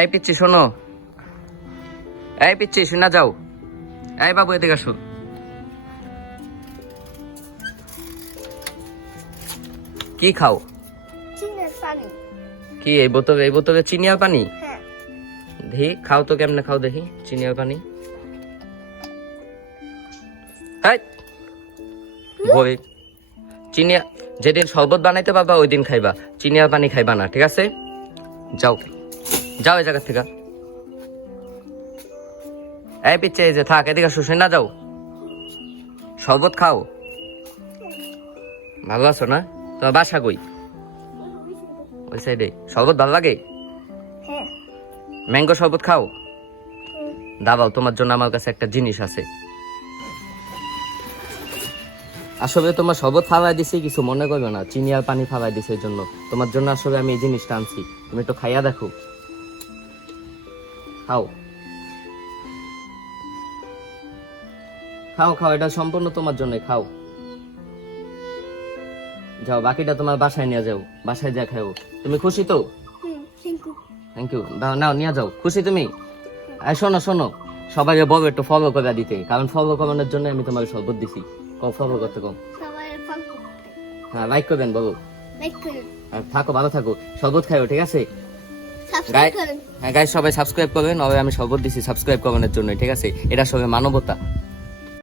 এই পিচ্ছি শোনো, এই পিচ্ছি শোনা যাও, এই বাবু এদিকে আসো। কি খাও? চিনের পানি। কি এই বোতলে চিনি আর পানি? হ্যাঁ। দেখি খাও তো, কেমনে খাও দেখি চিনি আর পানি। বই চিনি যেদিন শরবত বানাইতে পারবা ওই দিন খাইবা, চিনি আর পানি খাইবা না, ঠিক আছে? যাও যাও এই জায়গা থেকে। এই পিচ্ছে এই যে থাক, এদিকে শুষে না যাও, শরবত খাও। ভালো আছো না? তোমার বাসা কই? ওই সাইডে। শরবত ভালো লাগে? হ্যাঁ। ম্যাঙ্গো শরবত খাও? দাবাও, তোমার জন্য আমার কাছে একটা জিনিস আছে। আসলে তোমার শরবত ফালাই দিছি, কিছু মনে করবে না, চিনি আর পানি ফালাই দিছে, এই জন্য তোমার জন্য আসলে আমি এই জিনিসটা আনছি, তুমি একটু খাইয়া দেখো। খাও খাও খাও, এটা সম্পূর্ণ তোমার জন্য, খাও। যাও, বাকিটা তোমার বাসায় নিয়ে যাও, বাসায় যা খাও। তুমি খুশি তো? Thank you. নাও নিয়ে যাও, খুশি তুমি? আর শোনো শোনো, সবাই বলো একটু ফলো করে দিতে, কারণ ফলো করানোর জন্য আমি তোমাকে শরবত দিছি। কম ফলো করতে কম। সবাই ফলো হ্যাঁ, লাইক করবেন বলো। লাইক করুন, আর থাকো, ভালো থাকো, শরবত খাও, ঠিক আছে? সাবস্ক্রাইব করুন। হ্যাঁ গাইস, সবাই সাবস্ক্রাইব করবেন, আমি শরবত দিছি সাবস্ক্রাইব করানোর জন্য, ঠিক আছে? এটা সবাই মানবতা।